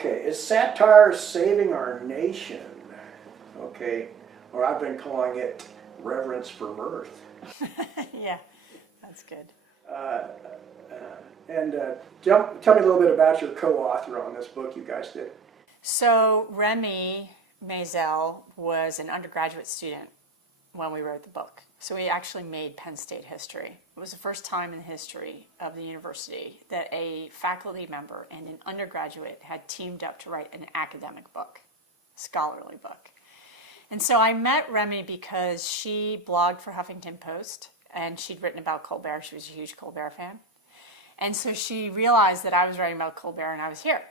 Okay, is satire saving our nation? Okay, or I've been calling it reverence for mirth. Yeah, that's good. And tell me a little bit about your co-author on this book you guys did. So Remy Maisel was an undergraduate student when we wrote the book. So we actually made Penn State history. It was the first time in the history of the university that a faculty member and an undergraduate had teamed up to write an academic book, scholarly book. And so I met Remy because she blogged for Huffington Post and she'd written about Colbert. She was a huge Colbert fan. And so she realized that I was writing about Colbert and I was here.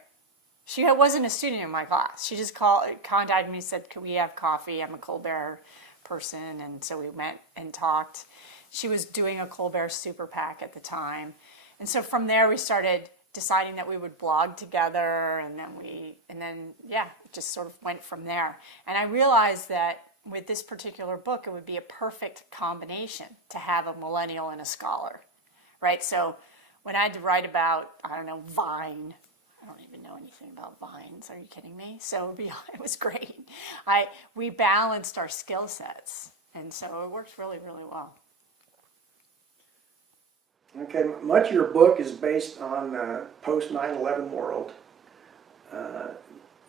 She wasn't a student in my class. She just contacted me and said, could we have coffee? I'm a Colbert person. And so we went and talked. She was doing a Colbert super PAC at the time. And so from there we started deciding that we would blog together, and then it just sort of went from there. And I realized that with this particular book, it would be a perfect combination to have a millennial and a scholar, right? So when I had to write about, I don't know, Vine, I don't even know anything about vines. Are you kidding me? So it was great. We balanced our skill sets, and so it worked really, really well. Okay, much of your book is based on post 9/11 world.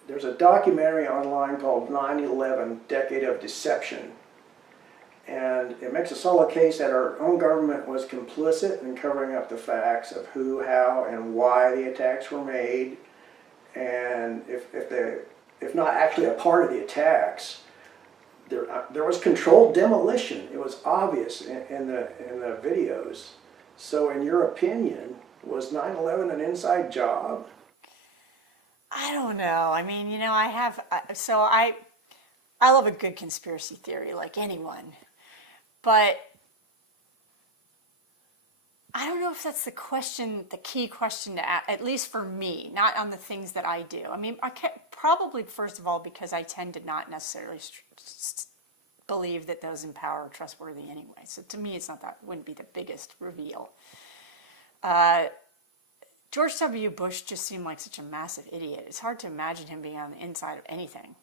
There's a documentary online called 9/11 Decade of Deception. And it makes a solid case that our own government was complicit in covering up the facts of who, how, and why the attacks were made. And if not actually a part of the attacks, there was controlled demolition. It was obvious in the videos. So in your opinion, was 9/11 an inside job? I don't know. I mean, I love a good conspiracy theory like anyone. But I don't know if that's the key question to ask, at least for me, not on the things that I do. I mean, probably, first of all, because I tend to not necessarily believe that those in power are trustworthy anyway. So to me, wouldn't be the biggest reveal. George W. Bush just seemed like such a massive idiot. It's hard to imagine him being on the inside of anything.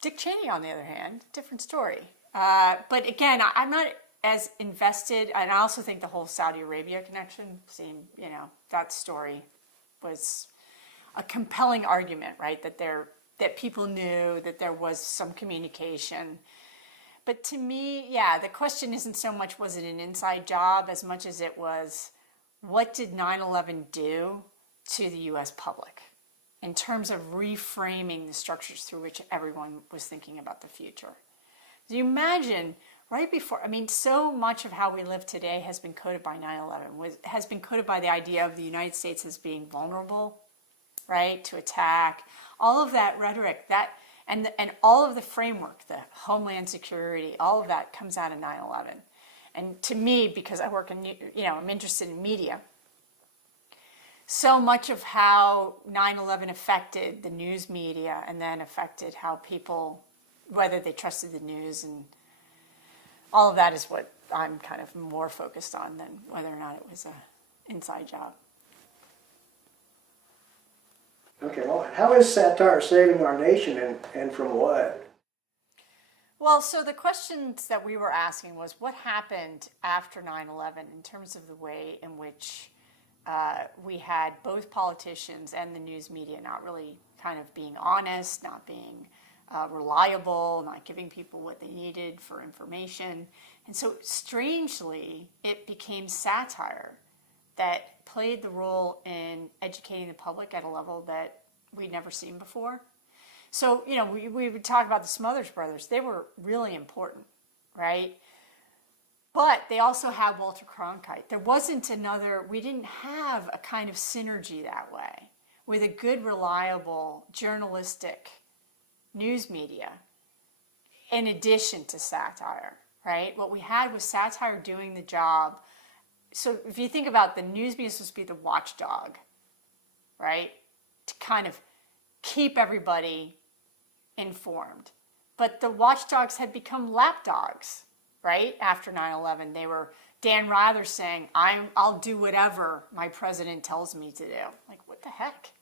Dick Cheney, on the other hand, different story. But again, I'm not as invested, and I also think the whole Saudi Arabia connection seemed, that story was a compelling argument, right? That people knew that there was some communication. But to me, the question isn't so much was it an inside job as much as it was what did 9/11 do to the U.S. public in terms of reframing the structures through which everyone was thinking about the future. Do you imagine right before, so much of how we live today has been coded by 9/11, has been coded by the idea of the United States as being vulnerable, right, to attack, all of that rhetoric, and all of the framework, the homeland security, all of that comes out of 9/11. And to me, because I work in, I'm interested in media, so much of how 9/11 affected the news media and then affected how people, whether they trusted the news, and all of that is what I'm kind of more focused on than whether or not it was an inside job. Okay, well, how is satire saving our nation and from what? Well, so the questions that we were asking was what happened after 9/11 in terms of the way in which we had both politicians and the news media not really kind of being honest, not being reliable, not giving people what they needed for information. And so strangely, it became satire that played the role in educating the public at a level that we'd never seen before. So, we would talk about the Smothers Brothers. They were really important, right? But they also had Walter Cronkite. We didn't have a kind of synergy that way with a good, reliable, journalistic news media in addition to satire, right? What we had was satire doing the job. So if you think about the news media, is supposed to be the watchdog, right? To kind of keep everybody informed. But the watchdogs had become lapdogs, right? After 9/11, they were Dan Rather saying, I'll do whatever my president tells me to do. Like, what the heck?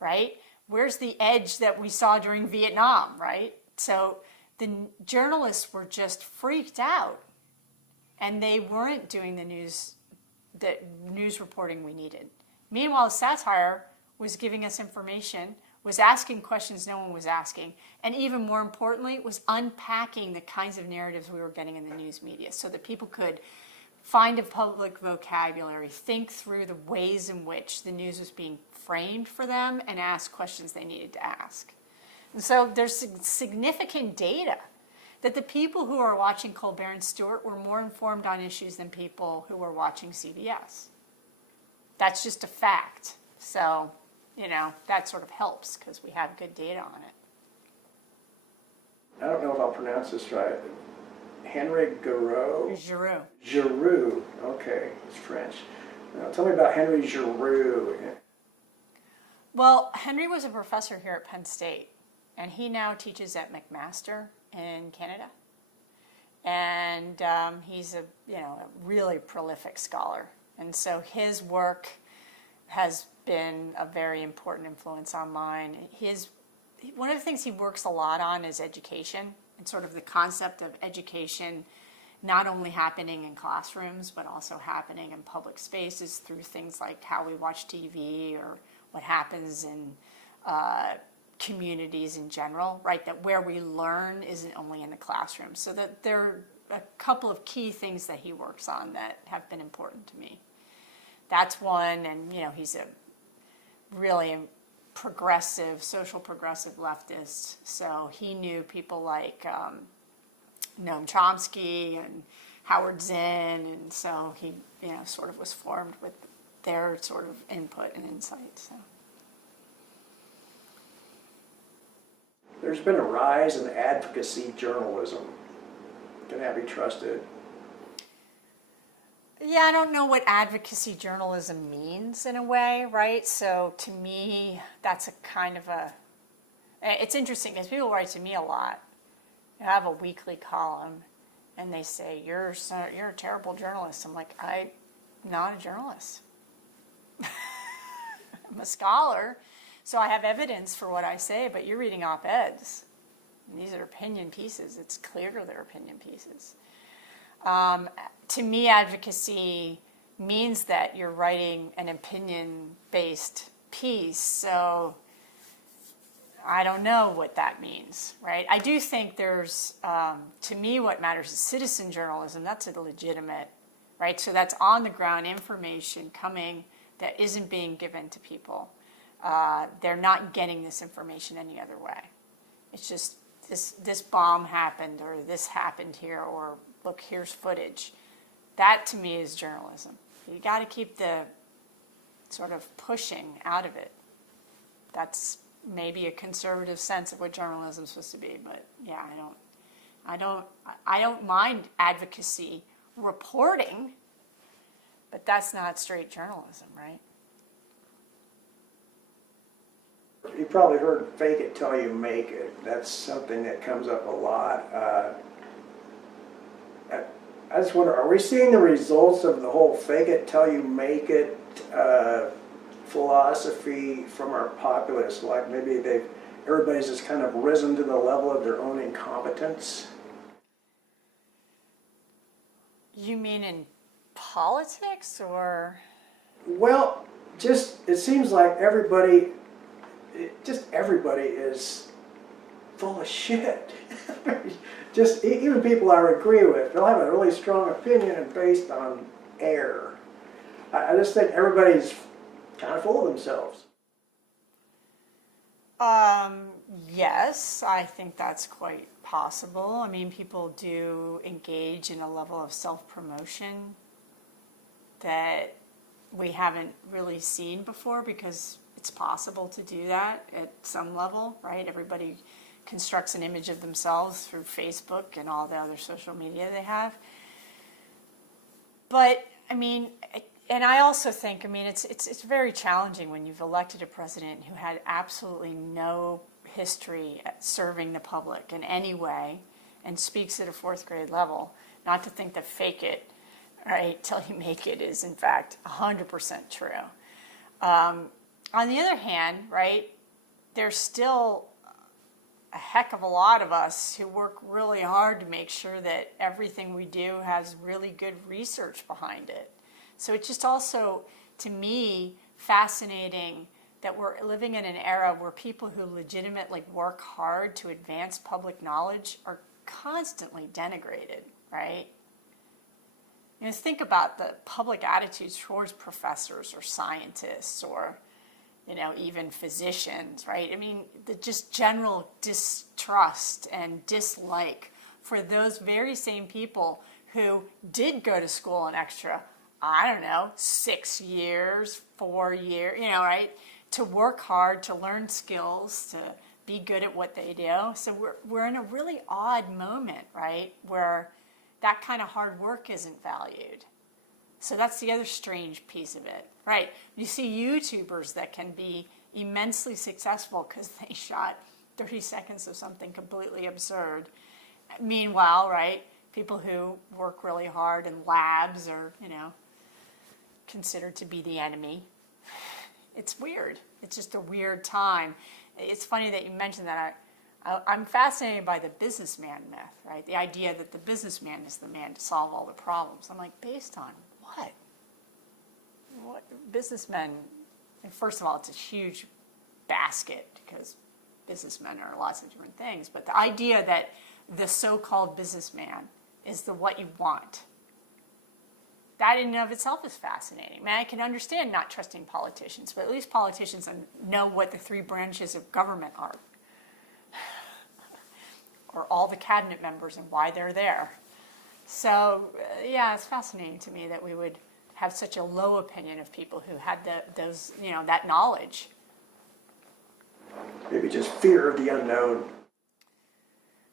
right? Where's the edge that we saw during Vietnam, right? So the journalists were just freaked out, and they weren't doing the news reporting we needed. Meanwhile, satire was giving us information, was asking questions no one was asking, and even more importantly, was unpacking the kinds of narratives we were getting in the news media so that people could find a public vocabulary, think through the ways in which the news was being framed for them, and ask questions they needed to ask. And so there's significant data that the people who are watching Colbert and Stewart were more informed on issues than people who were watching CBS. That's just a fact. So, that sort of helps because we have good data on it. I don't know if I'll pronounce this right. Henry Giroux? Giroux. Giroux. Okay, it's French. Now, tell me about Henry Giroux. Well, Henry was a professor here at Penn State, and he now teaches at McMaster in Canada. And he's a really prolific scholar. And so his work has been a very important influence on mine. One of the things he works a lot on is education, and sort of the concept of education not only happening in classrooms, but also happening in public spaces through things like how we watch TV or what happens in communities in general, right? That where we learn isn't only in the classroom. So that there are a couple of key things that he works on that have been important to me. That's one, and he's a really progressive, social progressive leftist. So he knew people like Noam Chomsky and Howard Zinn, and so he sort of was formed with their sort of input and insight. So. There's been a rise in advocacy journalism. Can that be trusted? Yeah, I don't know what advocacy journalism means in a way, right? So to me, that's a kind of it's interesting because people write to me a lot. I have a weekly column, and they say, you're a terrible journalist. I'm like, I'm not a journalist. I'm a scholar, so I have evidence for what I say, but you're reading op-eds. And these are opinion pieces. It's clear they're opinion pieces. To me, advocacy means that you're writing an opinion-based piece, so I don't know what that means, right? I do think there's, to me, what matters is citizen journalism. That's a legitimate, right? So that's on-the-ground information coming that isn't being given to people. They're not getting this information any other way. It's just this bomb happened, or this happened here, or look, here's footage. That to me is journalism. You got to keep the sort of pushing out of it. That's maybe a conservative sense of what journalism is supposed to be, but yeah, I don't mind advocacy reporting, but that's not straight journalism, right? You probably heard "fake it till you make it." That's something that comes up a lot. I just wonder, are we seeing the results of the whole "fake it till you make it" philosophy from our populace? Like maybe everybody's just kind of risen to the level of their own incompetence? You mean in politics, or? Well, it seems like everybody is full of shit. Just even people I agree with, they'll have a really strong opinion based on air. I just think everybody's kind of full of themselves. Yes, I think that's quite possible. I mean, people do engage in a level of self-promotion that we haven't really seen before, because it's possible to do that at some level, right? Everybody constructs an image of themselves through Facebook and all the other social media they have. But, I mean, and I also think, I mean, it's very challenging when you've elected a president who had absolutely no history at serving the public in any way and speaks at a fourth grade level, not to think that "fake it, right, till you make it" is in fact 100% true. On the other hand, right, there's still a heck of a lot of us who work really hard to make sure that everything we do has really good research behind it. So it's just also, to me, fascinating that we're living in an era where people who legitimately work hard to advance public knowledge are constantly denigrated, right? You know, think about the public attitudes towards professors or scientists or, you know, even physicians, right? I mean, the just general distrust and dislike for those very same people who did go to school an extra, I don't know, 6 years, 4 years, you know, right? To work hard, to learn skills, to be good at what they do. So we're in a really odd moment, right? Where that kind of hard work isn't valued. So that's the other strange piece of it, right? You see YouTubers that can be immensely successful because they shot 30 seconds of something completely absurd. Meanwhile, right, people who work really hard in labs are, you know, considered to be the enemy. It's weird. It's just a weird time. It's funny that you mentioned that. I'm fascinated by the businessman myth, right? The idea that the businessman is the man to solve all the problems. I'm like, based on what? What businessmen? And first of all, it's a huge basket because businessmen are lots of different things. But the idea that the so-called businessman is the what you want, that in and of itself is fascinating. I mean, I can understand not trusting politicians, but at least politicians know what the 3 branches of government are, or all the cabinet members and why they're there. So, yeah, it's fascinating to me that we would have such a low opinion of people who had those, you know, that knowledge. Maybe just fear of the unknown.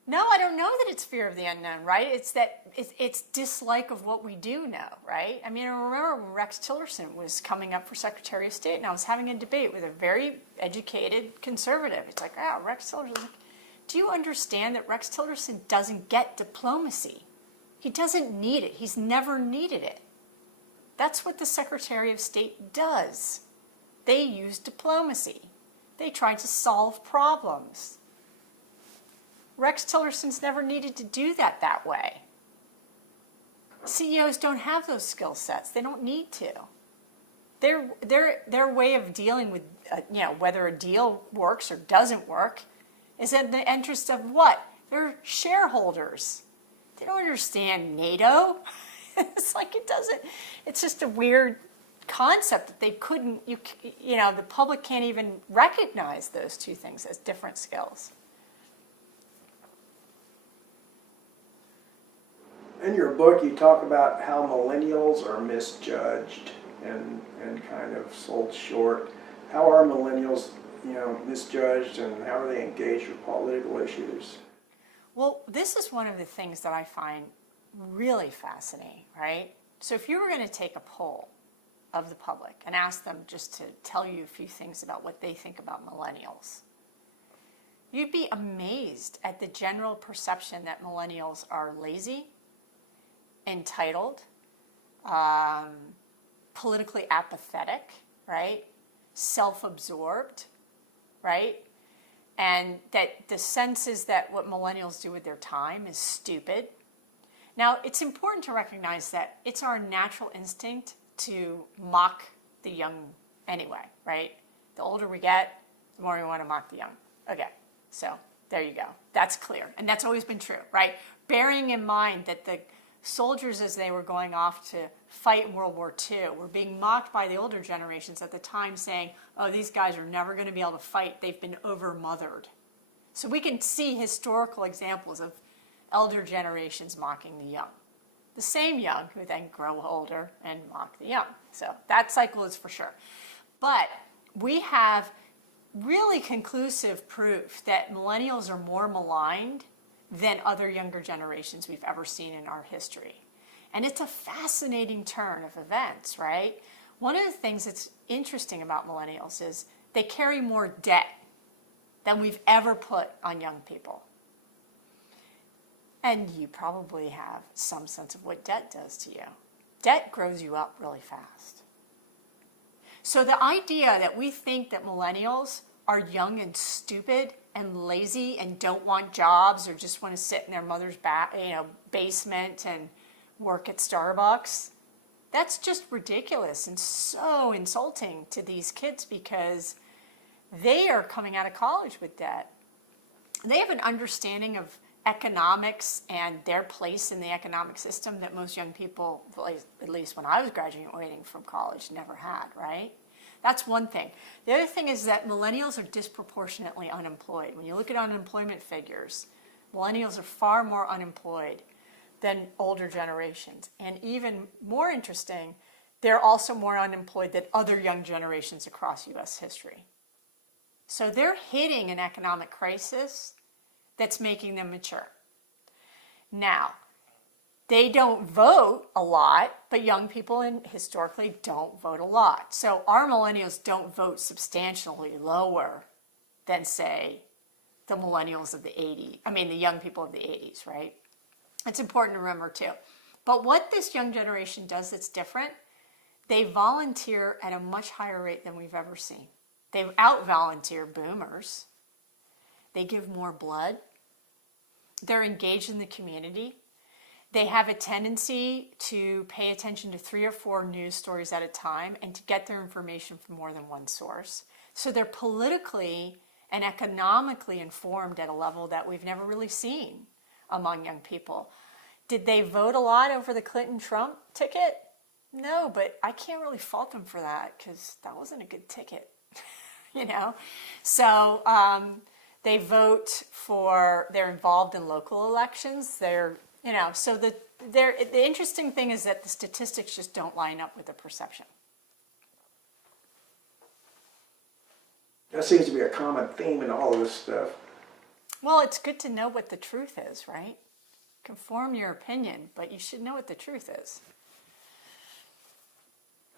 No, I don't know that it's fear of the unknown, right? It's that it's dislike of what we do know, right? I mean, I remember when Rex Tillerson was coming up for Secretary of State, and I was having a debate with a very educated conservative. It's like, oh, Rex Tillerson. Like, do you understand that Rex Tillerson doesn't get diplomacy? He doesn't need it. He's never needed it. That's what the Secretary of State does. They use diplomacy. They try to solve problems. Rex Tillerson's never needed to do that way. CEOs don't have those skill sets. They don't need to. Their way of dealing with, you know, whether a deal works or doesn't work is in the interest of what? Their shareholders. They don't understand NATO. It's like it doesn't. It's just a weird concept that they couldn't. You know, the public can't even recognize those two things as different skills. In your book, you talk about how millennials are misjudged and kind of sold short. How are millennials, you know, misjudged, and how are they engaged with political issues? Well, this is one of the things that I find really fascinating, right? So if you were going to take a poll of the public and ask them just to tell you a few things about what they think about millennials, you'd be amazed at the general perception that millennials are lazy, entitled, politically apathetic, right? Self-absorbed, right? And that the sense is that what millennials do with their time is stupid. Now, it's important to recognize that it's our natural instinct to mock the young anyway, right? The older we get, the more we want to mock the young. Okay, so there you go. That's clear. And that's always been true, right? Bearing in mind that the soldiers, as they were going off to fight in World War II, were being mocked by the older generations at the time, saying, oh, these guys are never going to be able to fight. They've been over-mothered. So we can see historical examples of elder generations mocking the young. The same young who then grow older and mock the young. So that cycle is for sure. But we have really conclusive proof that millennials are more maligned than other younger generations we've ever seen in our history. And it's a fascinating turn of events, right? One of the things that's interesting about millennials is they carry more debt than we've ever put on young people. And you probably have some sense of what debt does to you. Debt grows you up really fast. So the idea that we think that millennials are young and stupid and lazy and don't want jobs or just want to sit in their mother's basement and work at Starbucks, that's just ridiculous and so insulting to these kids because they are coming out of college with debt. They have an understanding of economics and their place in the economic system that most young people, at least when I was graduating from college, never had, right? That's one thing. The other thing is that millennials are disproportionately unemployed. When you look at unemployment figures, millennials are far more unemployed than older generations. And even more interesting, they're also more unemployed than other young generations across US history. So they're hitting an economic crisis that's making them mature. Now, they don't vote a lot, but young people historically don't vote a lot. So our millennials don't vote substantially lower than, say, the millennials of the 80s. I mean, the young people of the 80s, right? It's important to remember too. But what this young generation does that's different, they volunteer at a much higher rate than we've ever seen. They out-volunteer boomers. They give more blood. They're engaged in the community. They have a tendency to pay attention to 3 or 4 news stories at a time and to get their information from more than one source. So they're politically and economically informed at a level that we've never really seen among young people. Did they vote a lot over the Clinton-Trump ticket? No, but I can't really fault them for that because that wasn't a good ticket, you know? So they vote for, they're involved in local elections. They're, you know, so the interesting thing is that the statistics just don't line up with the perception. That seems to be a common theme in all of this stuff. Well, it's good to know what the truth is, right? You can form your opinion, but you should know what the truth is.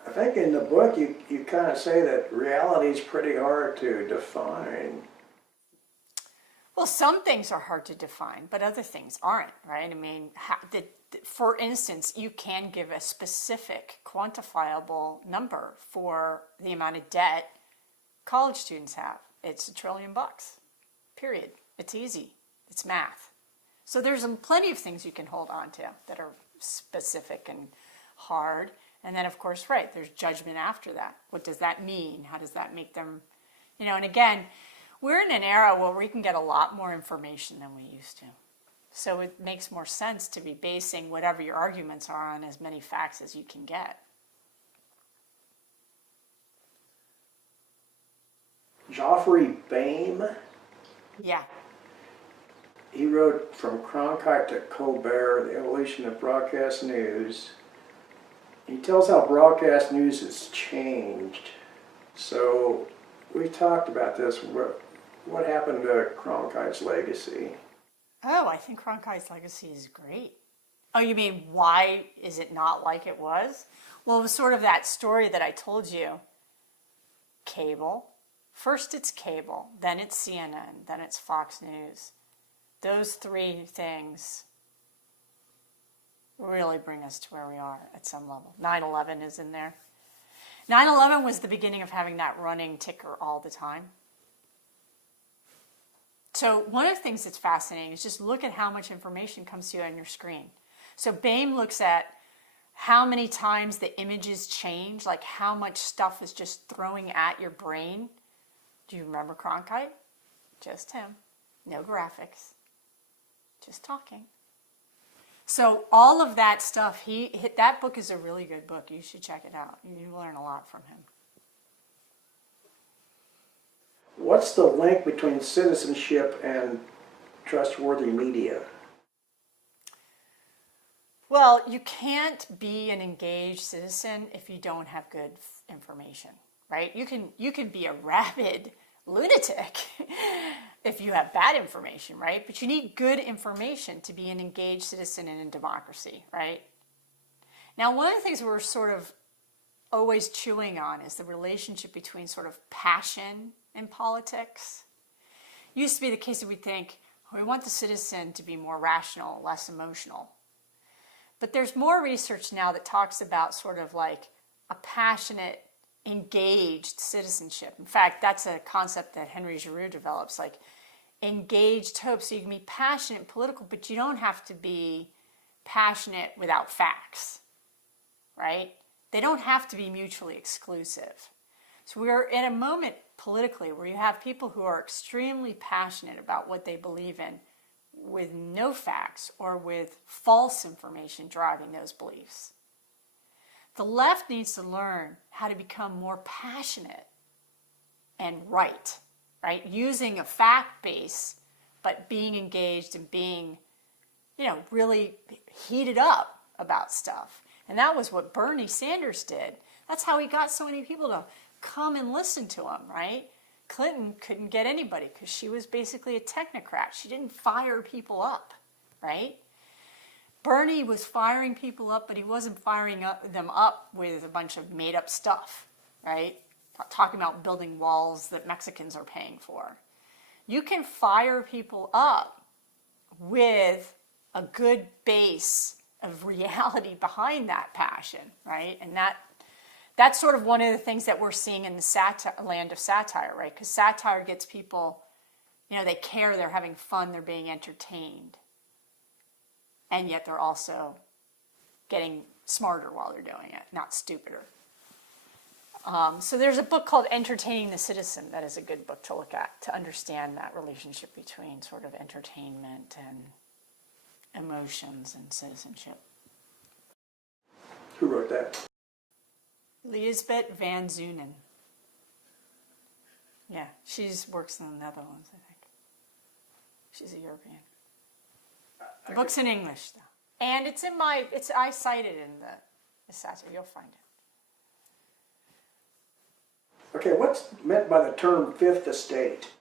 I think in the book you kind of say that reality is pretty hard to define. Well, some things are hard to define, but other things aren't, right? I mean, for instance, you can give a specific quantifiable number for the amount of debt college students have. It's $1 trillion, period. It's easy. It's math. So there's plenty of things you can hold on to that are specific and hard. And then, of course, right, there's judgment after that. What does that mean? How does that make them, you know, and again, we're in an era where we can get a lot more information than we used to. So it makes more sense to be basing whatever your arguments are on as many facts as you can get. Geoffrey Boehm, Yeah. he wrote From Cronkite to Colbert, The Evolution of Broadcast News. He tells how broadcast news has changed. So we talked about this. What happened to Cronkite's legacy? Oh, I think Cronkite's legacy is great. Oh, you mean why is it not like it was? Well, it was sort of that story that I told you. Cable. First it's cable, then it's CNN, then it's Fox News. Those 3 things really bring us to where we are at some level. 9/11 is in there. 9/11 was the beginning of having that running ticker all the time. So one of the things that's fascinating is just look at how much information comes to you on your screen. So Boehm looks at how many times the images change, like how much stuff is just throwing at your brain. Do you remember Cronkite? Just him. No graphics. Just talking. So all of that stuff, that book is a really good book. You should check it out. You learn a lot from him. What's the link between citizenship and trustworthy media? Well, you can't be an engaged citizen if you don't have good information, right? You can be a rabid lunatic if you have bad information, right? But you need good information to be an engaged citizen in a democracy, right? Now, one of the things we're sort of always chewing on is the relationship between sort of passion and politics. It used to be the case that we think, we want the citizen to be more rational, less emotional. But there's more research now that talks about sort of like a passionate engaged citizenship. In fact, that's a concept that Henry Giroux develops, like engaged hope. So you can be passionate and political, but you don't have to be passionate without facts, right? They don't have to be mutually exclusive. So we're in a moment politically where you have people who are extremely passionate about what they believe in with no facts or with false information driving those beliefs. The left needs to learn how to become more passionate and right? Using a fact base, but being engaged and being, really heated up about stuff. And that was what Bernie Sanders did. That's how he got so many people to come and listen to him, right? Clinton couldn't get anybody because she was basically a technocrat. She didn't fire people up, right? Bernie was firing people up, but he wasn't firing them up with a bunch of made-up stuff, right? Talking about building walls that Mexicans are paying for. You can fire people up with a good base of reality behind that passion, right? And that's sort of one of the things that we're seeing in the land of satire, right? Because satire gets people, they care, they're having fun, they're being entertained. And yet they're also getting smarter while they're doing it, not stupider. So there's a book called Entertaining the Citizen that is a good book to look at to understand that relationship between sort of entertainment and emotions and citizenship. Who wrote that? Lisbeth van Zunen. Yeah, she works in the Netherlands, I think. She's a European. The book's in English, though. And I cite it in the satire. You'll find it. Okay, what's meant by the term fifth estate?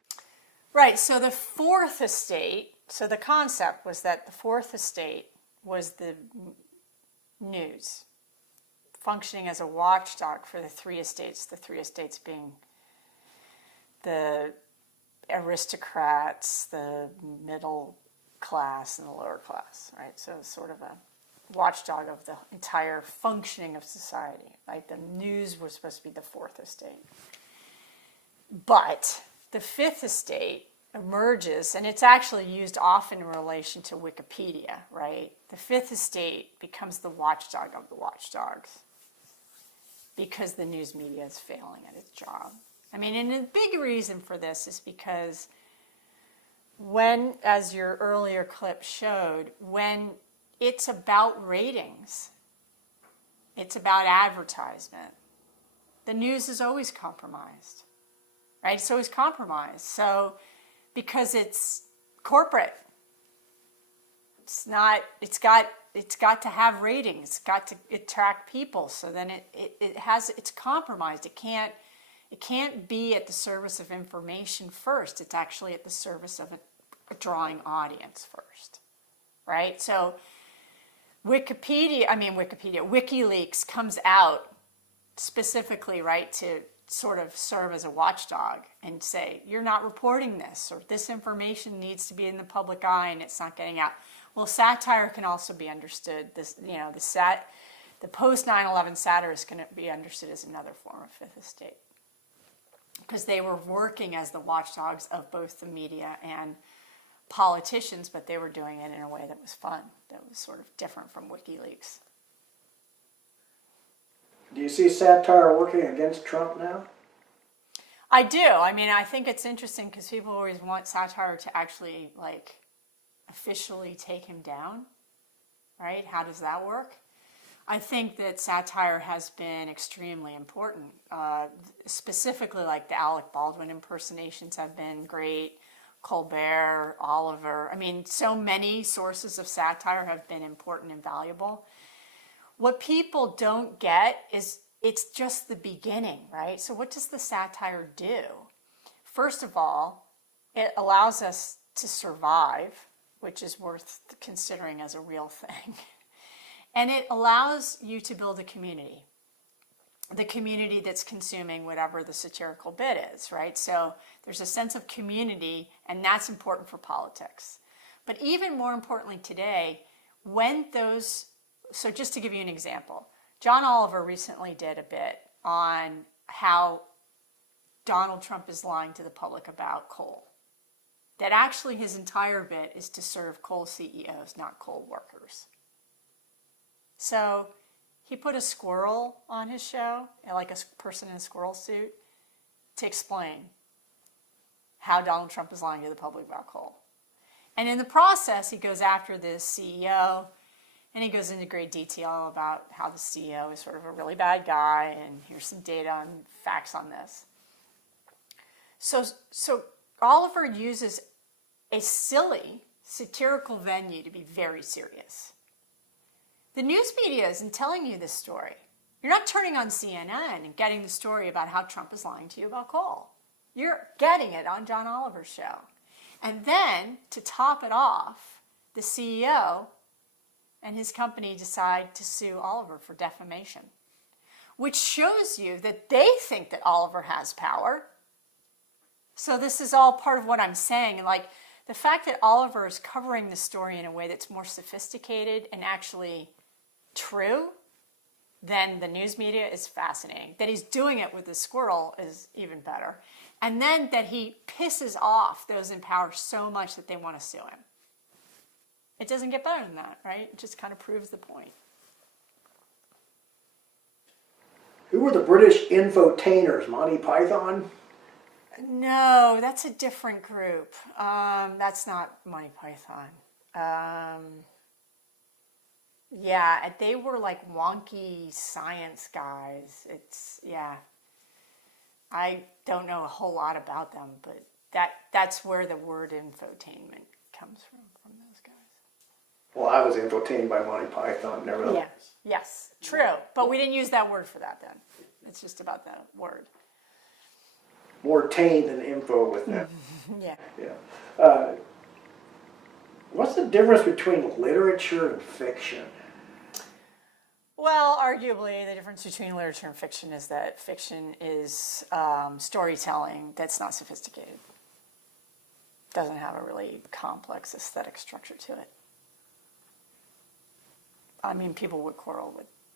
Right, so the fourth estate, so the concept was that the fourth estate was the news, functioning as a watchdog for the three estates being the aristocrats, the middle class, and the lower class, right? So it's sort of a watchdog of the entire functioning of society. Like the news was supposed to be the fourth estate. But the fifth estate emerges, and it's actually used often in relation to Wikipedia, right? The fifth estate becomes the watchdog of the watchdogs because the news media is failing at its job. I mean, and the big reason for this is because when, as your earlier clip showed, when it's about ratings, it's about advertisement, the news is always compromised, right? It's always compromised. So, because it's corporate, it's got to have ratings, it's got to attract people. So then it's compromised. It can't be at the service of information first. It's actually at the service of a drawing audience first, right? So WikiLeaks comes out specifically, right, to sort of serve as a watchdog and say, you're not reporting this, or this information needs to be in the public eye and it's not getting out. Well, satire can also be understood. The post 9/11 satire is going to be understood as another form of fifth estate, because they were working as the watchdogs of both the media and politicians, but they were doing it in a way that was fun, that was sort of different from WikiLeaks. Do you see satire working against Trump now? I do. I mean, I think it's interesting because people always want satire to actually, officially take him down, right? How does that work? I think that satire has been extremely important. Specifically, like the Alec Baldwin impersonations have been great. Colbert, Oliver. I mean, so many sources of satire have been important and valuable. What people don't get is it's just the beginning, right? So what does the satire do? First of all, it allows us to survive, which is worth considering as a real thing. And it allows you to build a community, the community that's consuming whatever the satirical bit is, right? So there's a sense of community, and that's important for politics. But even more importantly today, so just to give you an example, John Oliver recently did a bit on how Donald Trump is lying to the public about coal. That actually his entire bit is to serve coal CEOs, not coal workers. So he put a squirrel on his show, like a person in a squirrel suit, to explain how Donald Trump is lying to the public about coal. And in the process, he goes after this CEO, and he goes into great detail about how the CEO is sort of a really bad guy, and here's some data and facts on this. So Oliver uses a silly, satirical venue to be very serious. The news media isn't telling you this story. You're not turning on CNN and getting the story about how Trump is lying to you about coal. You're getting it on John Oliver's show. And then, to top it off, the CEO and his company decide to sue Oliver for defamation, which shows you that they think that Oliver has power. So this is all part of what I'm saying. Like, the fact that Oliver is covering the story in a way that's more sophisticated and actually true than the news media is fascinating. That he's doing it with the squirrel is even better. And then that he pisses off those in power so much that they want to sue him. It doesn't get better than that, right? It just kind of proves the point. Who were the British infotainers? Monty Python? No, that's a different group. That's not Monty Python. Yeah, they were like wonky science guys. I don't know a whole lot about them, but that's where the word infotainment comes from those guys. Well, I was infotained by Monty Python, nevertheless. Yeah. Yes, true. But we didn't use that word for that then. It's just about the word. More tame than info with them. Yeah. Yeah. What's the difference between literature and fiction? Well, arguably, the difference between literature and fiction is that fiction is storytelling that's not sophisticated. Doesn't have a really complex aesthetic structure to it. I mean,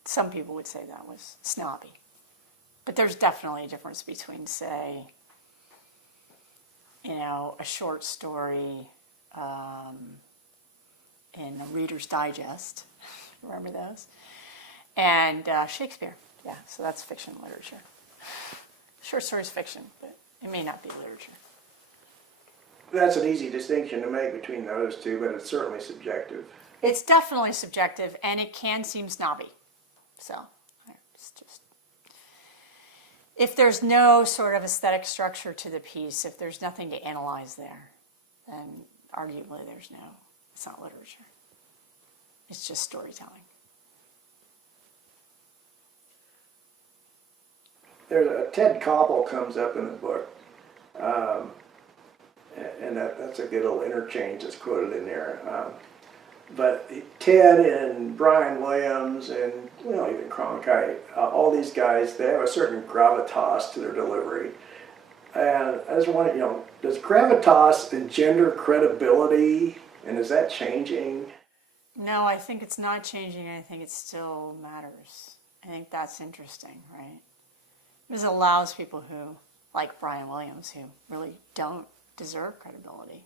some people would say that was snobby. But there's definitely a difference between, say, a short story in a Reader's Digest. Remember those? And Shakespeare. Yeah, so that's fiction literature. Short story is fiction, but it may not be literature. That's an easy distinction to make between those two, but it's certainly subjective. It's definitely subjective, and it can seem snobby. So, it's just... If there's no sort of aesthetic structure to the piece, if there's nothing to analyze there, then arguably it's not literature. It's just storytelling. There's a Ted Koppel comes up in the book, and that's a good little interchange that's quoted in there. But Ted and Brian Williams and even Cronkite, all these guys, they have a certain gravitas to their delivery. And I just want to, does gravitas engender credibility, and is that changing? No, I think it's not changing. I think it still matters. I think that's interesting, right? Because it allows people who, like Brian Williams, who really don't deserve credibility,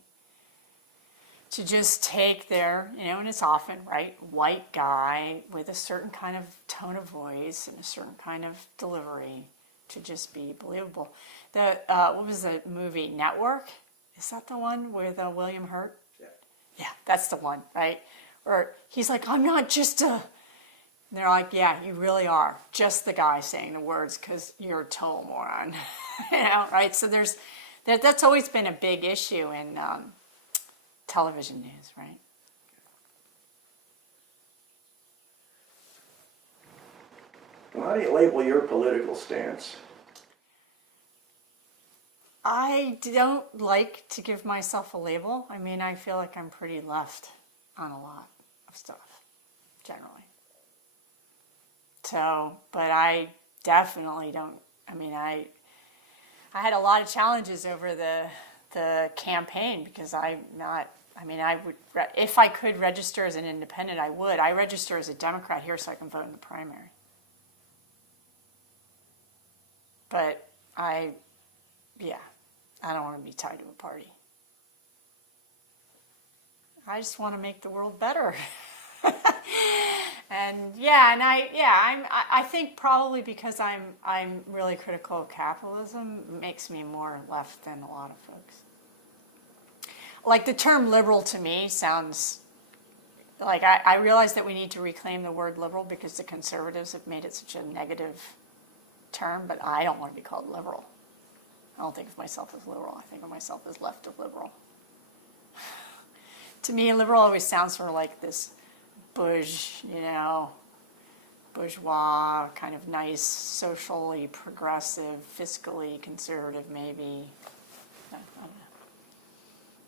to just take their, and it's often, right, white guy with a certain kind of tone of voice and a certain kind of delivery to just be believable. What was the movie, Network? Is that the one with William Hurt? Yeah, that's the one, right? Or he's like, I'm not just a... And they're like, yeah, you really are. Just the guy saying the words because you're a total moron. Right? So that's always been a big issue in television news, right? Well, how do you label your political stance? I don't like to give myself a label. I mean, I feel like I'm pretty left on a lot of stuff, generally. So, but I definitely don't, I had a lot of challenges over the campaign because I would, if I could register as an independent, I would. I register as a Democrat here so I can vote in the primary. But yeah, I don't want to be tied to a party. I just want to make the world better. And I think probably because I'm really critical of capitalism makes me more left than a lot of folks. Like the term liberal to me sounds like I realize that we need to reclaim the word liberal because the conservatives have made it such a negative term, but I don't want to be called liberal. I don't think of myself as liberal. I think of myself as left of liberal. To me, liberal always sounds sort of like this bourgeois, kind of nice, socially progressive, fiscally conservative, maybe. I don't know.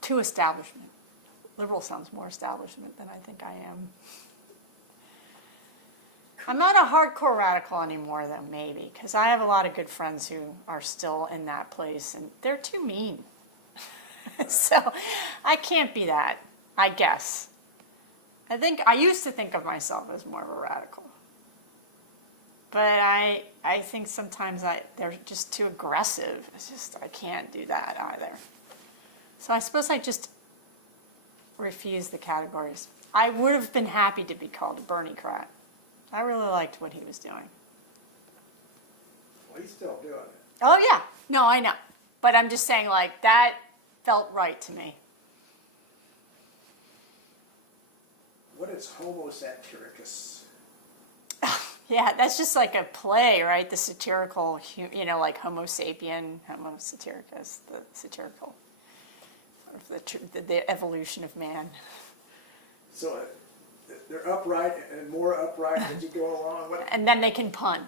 Too establishment. Liberal sounds more establishment than I think I am. I'm not a hardcore radical anymore, though, maybe, because I have a lot of good friends who are still in that place, and they're too mean. So I can't be that, I guess. I used to think of myself as more of a radical. But I think sometimes they're just too aggressive. It's just, I can't do that either. So I suppose I just refuse the categories. I would have been happy to be called a Bernie-crat. I really liked what he was doing. Well, he's still doing it. Oh, yeah. No, I know. But I'm just saying, like, that felt right to me. What is Homo satiricus? Yeah, that's just like a play, right? The satirical, like Homo sapien, Homo satiricus, the satirical, sort of the evolution of man. So they're upright and more upright as you go along. And then they can pun.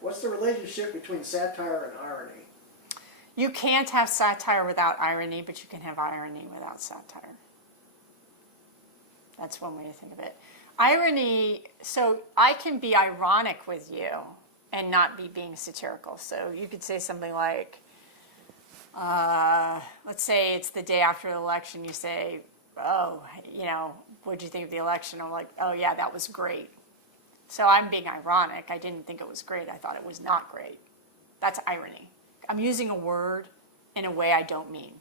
What's the relationship between satire and irony? You can't have satire without irony, but you can have irony without satire. That's one way to think of it. Irony, so I can be ironic with you and not be being satirical. So you could say something like, let's say it's the day after the election, you say, oh, what'd you think of the election? I'm like, oh yeah, that was great. So I'm being ironic. I didn't think it was great. I thought it was not great. That's irony. I'm using a word in a way I don't mean.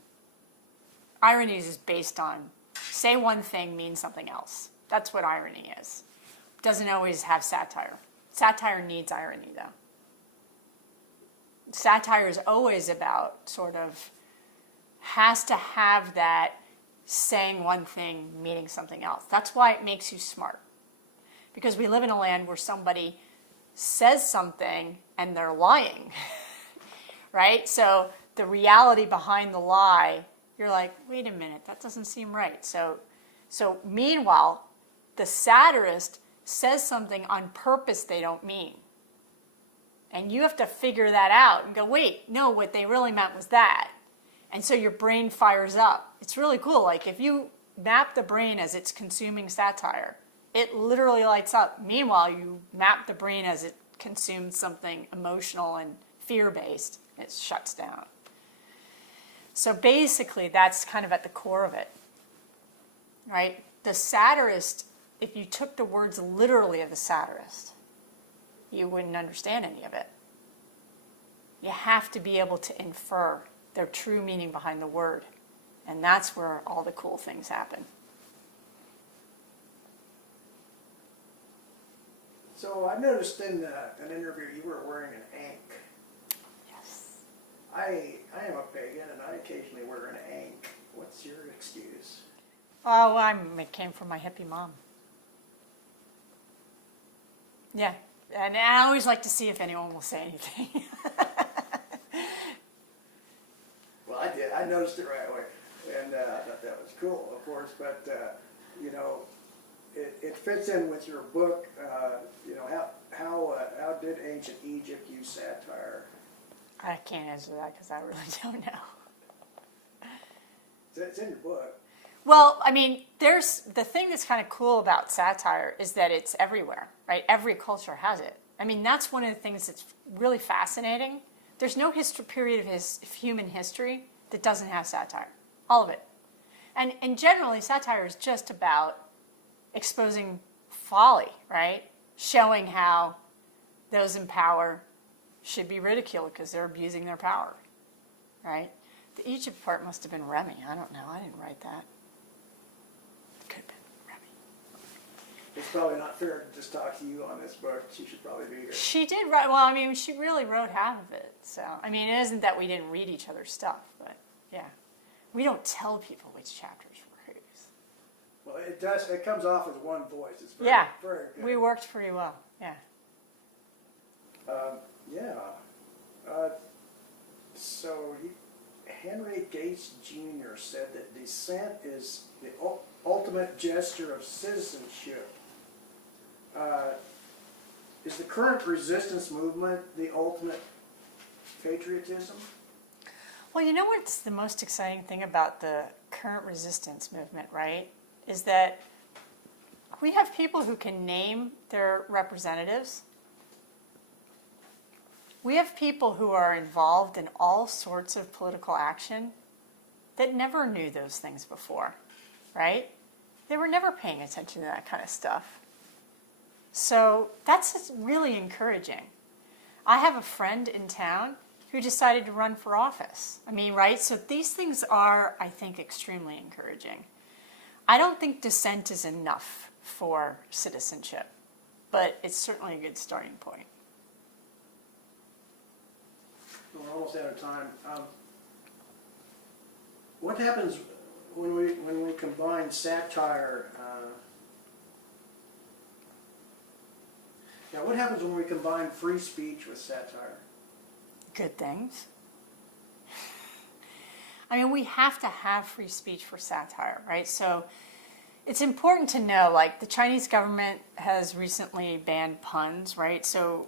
Irony is based on say one thing means something else. That's what irony is. It doesn't always have satire. Satire needs irony, though. Satire is always about sort of has to have that saying one thing meaning something else. That's why it makes you smart. Because we live in a land where somebody says something and they're lying. Right? So the reality behind the lie, you're like, wait a minute, that doesn't seem right. So meanwhile, the satirist says something on purpose they don't mean. And you have to figure that out and go, wait, no, what they really meant was that. And so your brain fires up. It's really cool. Like if you map the brain as it's consuming satire, it literally lights up. Meanwhile, you map the brain as it consumes something emotional and fear-based. It shuts down. So basically, that's kind of at the core of it, right? The satirist, if you took the words literally of the satirist, you wouldn't understand any of it. You have to be able to infer their true meaning behind the word. And that's where all the cool things happen. So I noticed in an interview you were wearing an ankh. Yes. I am a pagan and I occasionally wear an ankh. What's your excuse? Oh, it came from my hippie mom. Yeah. And I always like to see if anyone will say anything. Well, I did. I noticed it right away. And I thought that was cool, of course. But, it fits in with your book. How did ancient Egypt use satire? I can't answer that because I really don't know. It's in your book. Well, I mean, there's the thing that's kind of cool about satire is that it's everywhere, right? Every culture has it. I mean, that's one of the things that's really fascinating. There's no period of human history that doesn't have satire. All of it. And generally, satire is just about exposing folly, right? Showing how those in power should be ridiculed because they're abusing their power, right? The Egypt part must have been Remy. I don't know. I didn't write that. Could have been Remy. It's probably not fair to just talk to you on this book. She should probably be here. She did write, well, I mean, she really wrote half of it. So, I mean, it isn't that we didn't read each other's stuff, but yeah. We don't tell people which chapters were whose. Well, it does. It comes off as one voice. It's very, Yeah, very good. we worked pretty well, yeah. Yeah. So Henry Gates Jr. said that dissent is the ultimate gesture of citizenship. Is the current resistance movement the ultimate patriotism? Well, you know what's the most exciting thing about the current resistance movement, right? Is that we have people who can name their representatives. We have people who are involved in all sorts of political action that never knew those things before, right? They were never paying attention to that kind of stuff. So that's really encouraging. I have a friend in town who decided to run for office. I mean, right? So these things are, I think, extremely encouraging. I don't think dissent is enough for citizenship, but it's certainly a good starting point. We're almost out of time. What happens when we combine satire? What happens when we combine free speech with satire? Good things. I mean, we have to have free speech for satire, right? So it's important to know, like, the Chinese government has recently banned puns, right? So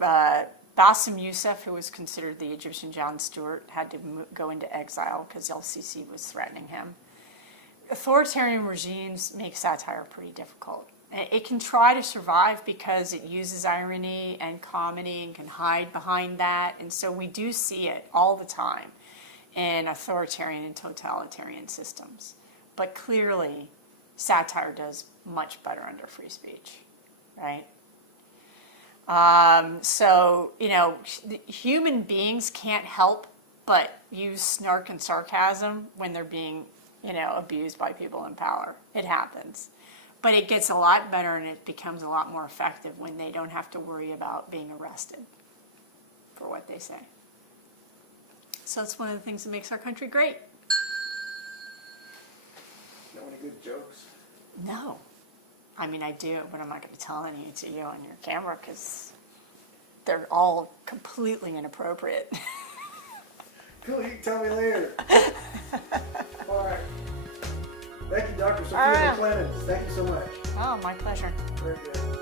Bassem Youssef, who was considered the Egyptian Jon Stewart, had to go into exile because LCC was threatening him. Authoritarian regimes make satire pretty difficult. It can try to survive because it uses irony and comedy and can hide behind that. And so we do see it all the time in authoritarian and totalitarian systems. But clearly, satire does much better under free speech, right? So, you know, human beings can't help but use snark and sarcasm when they're being, you know, abused by people in power. It happens. But it gets a lot better and it becomes a lot more effective when they don't have to worry about being arrested for what they say. So it's one of the things that makes our country great. Know any good jokes? No. I mean, I do, but I'm not going to tell any to you on your camera because they're all completely inappropriate. Cool, you can tell me later. All right. Thank you, Dr. Sophia McClennen. Thank you so much. Oh, my pleasure. Very good.